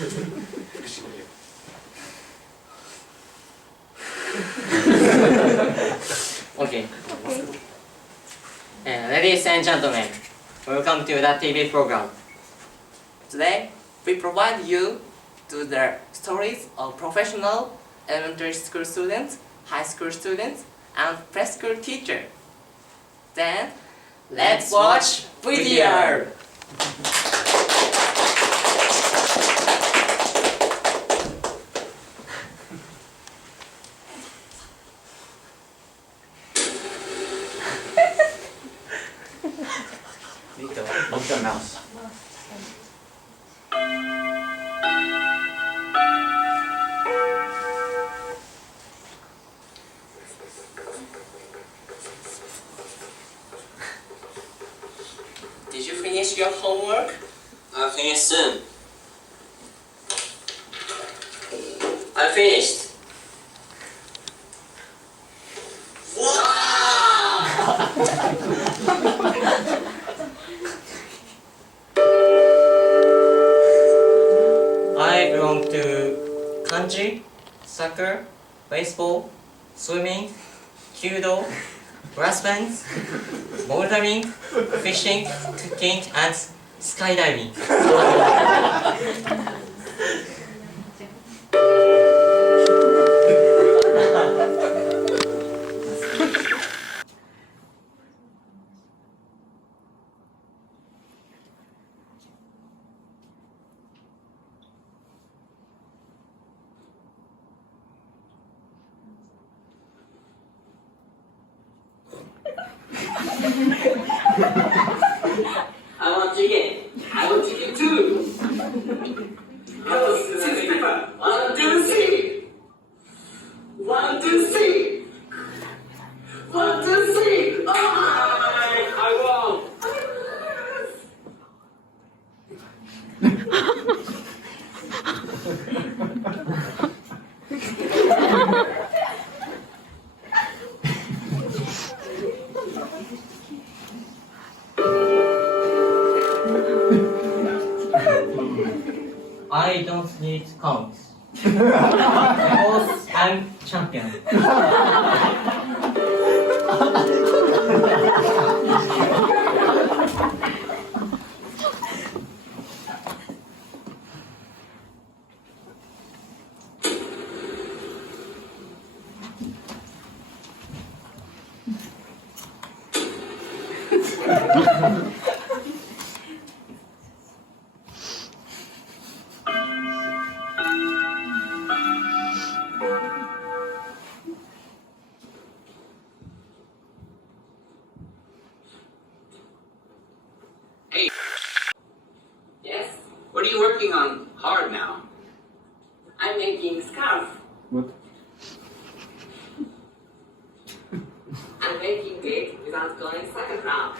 Okay. Ladies and gentlemen, welcome to the TV program. Today, we provide you to the stories of professional elementary school students, high school students, and preschool teachers. Then, let's watch video! mouse. Did you finish your homework? I'll finish soon. I finished. I belong to kanji, soccer, baseball, swimming, judo, brass bands, bouldering, fishing, cooking, and skydiving. I want chicken. I want chicken too. 1, 2, 3. 1, 2, 3. 1, 2, 3. I won. I don't need counts because I'm champion. Yes, what are you working on hard now? I'm making scarf. What? I'm making it without going second round.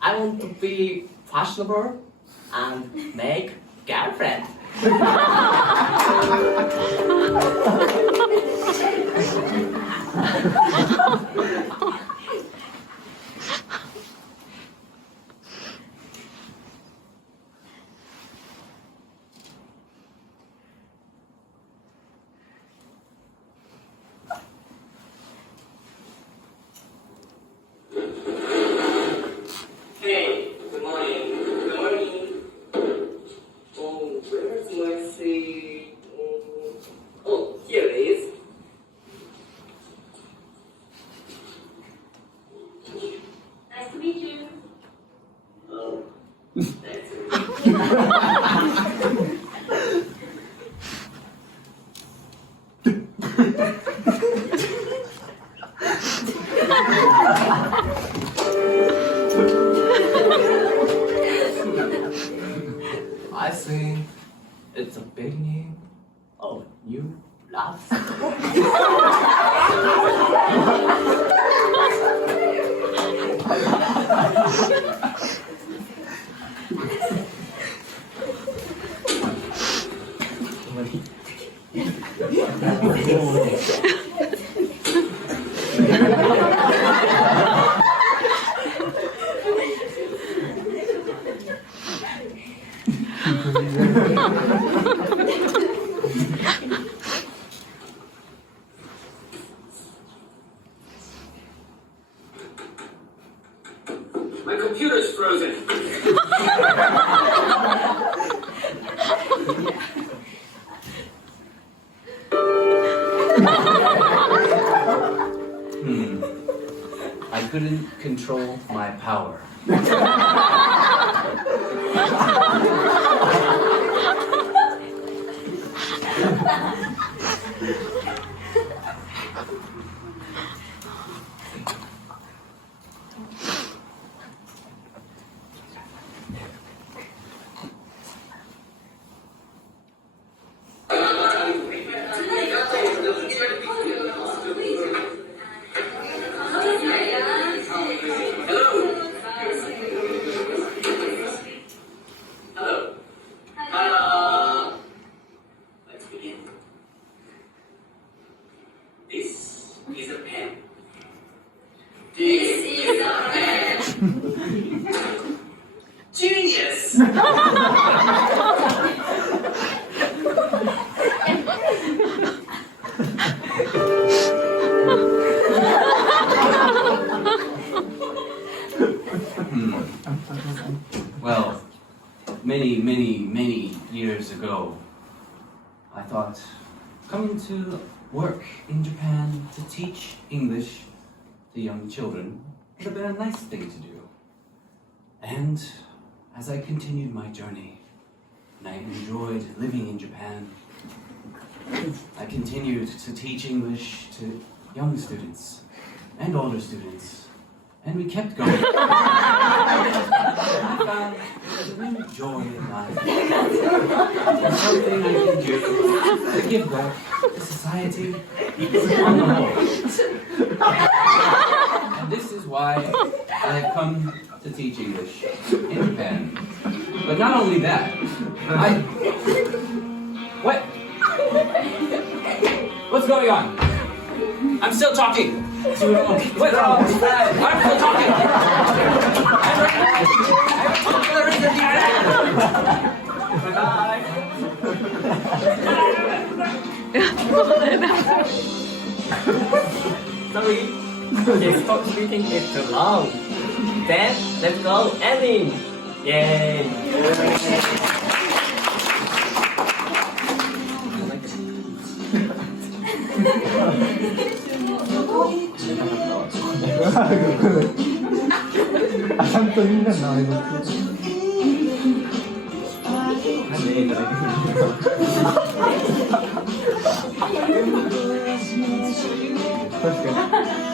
I want to be fashionable and make girlfriend. Hey, good morning. Good morning. Oh, where's my seat? Oh, here it is. Nice to meet you. Oh, nice to meet you. I think it's the beginning of new love. My computer's frozen. I couldn't control my power. Let's begin. This is a pen. This is a pen. Genius! Well, many years ago, I thought coming to work in Japan to teach English to young children would have been a nice thing to do. And as I continued my journey, and I enjoyed living in Japan, I continued to teach English to young students and older students, and we kept going. I found there's a real joy in life. It's something I can do to give back to society on the whole. And this is why I have come to teach English in Japan. But not only that, What? What's going on? I'm still talking. What's wrong? I'm still talking. Sorry, okay, stop speaking, it's too long. Then, let's go, ending! Yay!あ、ちゃんとみんなのあれの確かに。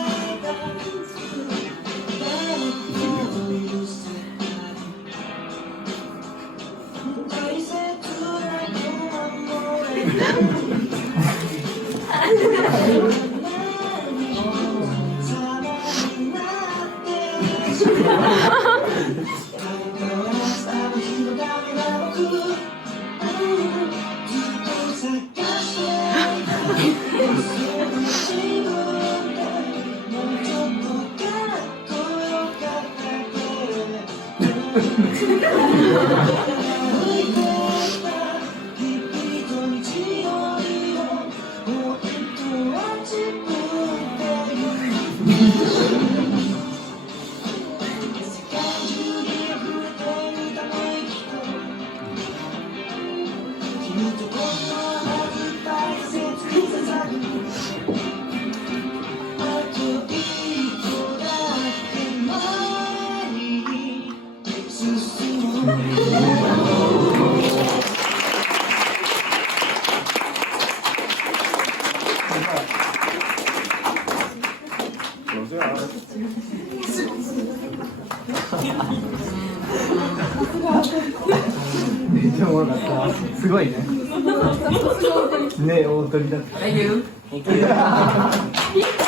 めっちゃおもろかった。すごいね。ね、大鳥だった。Thank you. Thank you.